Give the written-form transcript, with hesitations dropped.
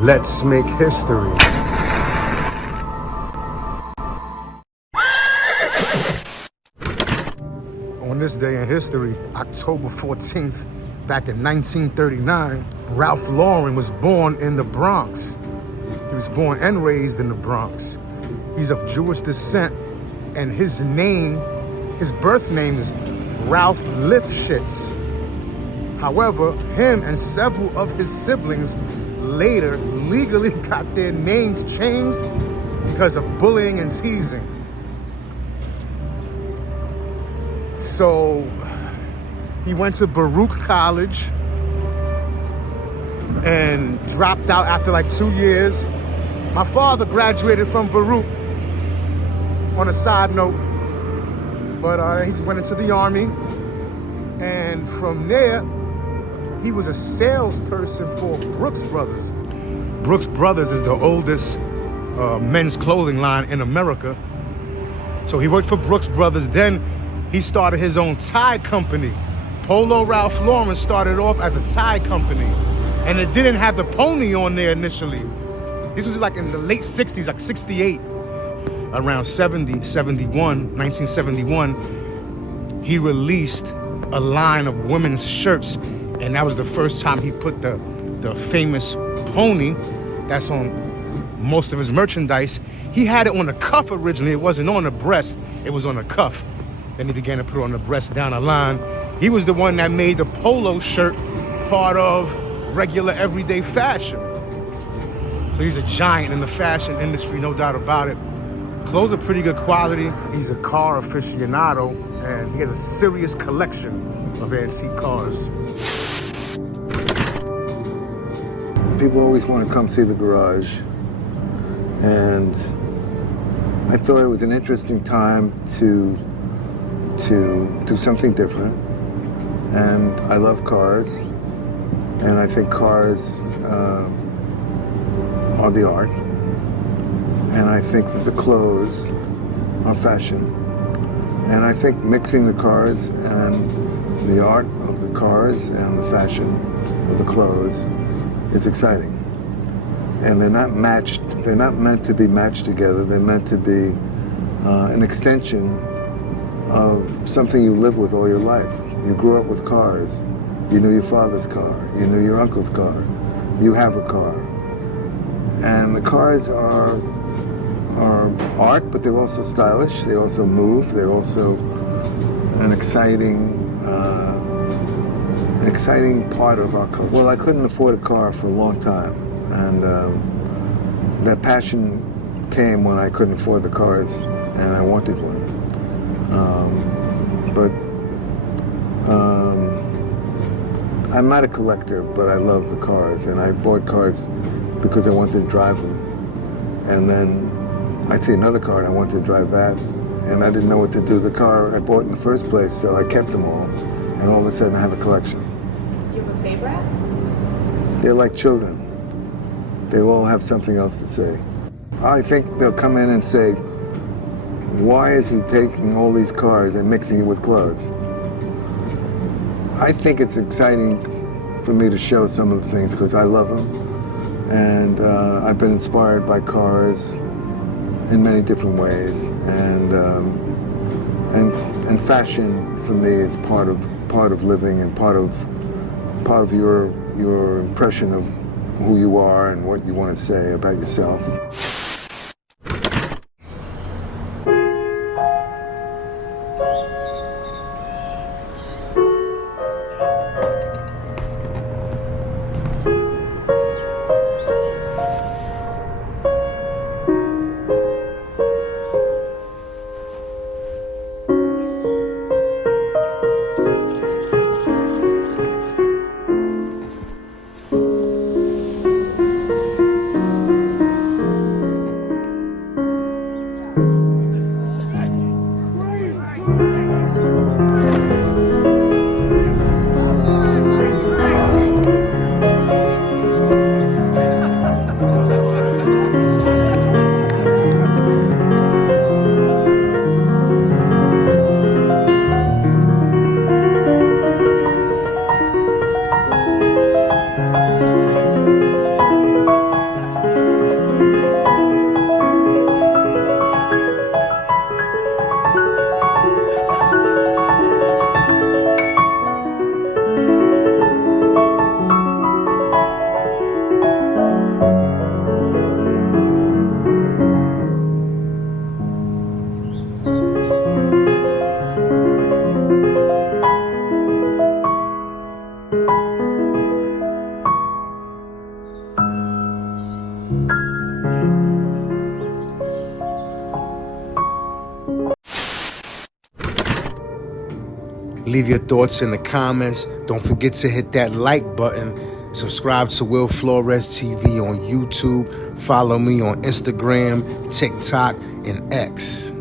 Let's make history. On this day in history, October 14th, back in 1939, Ralph Lauren was born in the Bronx. He was born and raised in the Bronx. He's of Jewish descent, and his birth name is Ralph Lifshitz. However, him and several of his siblings later legally got their names changed because of bullying and teasing. So he went to Baruch College and dropped out after like 2 years. My father graduated from Baruch on a side note, but he went into the Army, and from there he was a salesperson for Brooks Brothers. Brooks Brothers is the oldest men's clothing line in America. So he worked for Brooks Brothers. Then he started his own tie company. Polo Ralph Lauren started off as a tie company, and it didn't have the pony on there initially. This was like in the late 60s, like 68. Around 1971, he released a line of women's shirts, and that was the first time he put the famous pony that's on most of his merchandise. He had it on the cuff originally. It wasn't on the breast, it was on the cuff. Then he began to put it on the breast down the line. He was the one that made the polo shirt part of regular everyday fashion. So he's a giant in the fashion industry, no doubt about it. Clothes are pretty good quality. He's a car aficionado, and he has a serious collection of antique cars. People always want to come see the garage, and I thought it was an interesting time to do something different. And I love cars, and I think cars are the art. And I think that the clothes are fashion. And I think mixing the cars and the art of the cars and the fashion of the clothes is exciting. And they're not meant to be matched together. They're meant to be an extension of something you live with all your life. You grew up with cars. You knew your father's car. You knew your uncle's car. You have a car. And the cars are art, but they're also stylish. They also move. They're also an exciting part of our culture. Well, I couldn't afford a car for a long time, and that passion came when I couldn't afford the cars, and I wanted one. I'm not a collector, but I love the cars, and I bought cars because I wanted to drive them. And then I'd see another car and I wanted to drive that, and I didn't know what to do with the car I bought in the first place, so I kept them all, and all of a sudden I have a collection. Do you have a favorite? They're like children. They all have something else to say. I think they'll come in and say, why is he taking all these cars and mixing it with clothes? I think it's exciting for me to show some of the things because I love them, and I've been inspired by cars in many different ways, and fashion for me is part of living and part of your impression of who you are and what you want to say about yourself. Leave your thoughts in the comments. Don't forget to hit that like button. Subscribe to Will Flores TV on YouTube. Follow me on Instagram, TikTok, and X.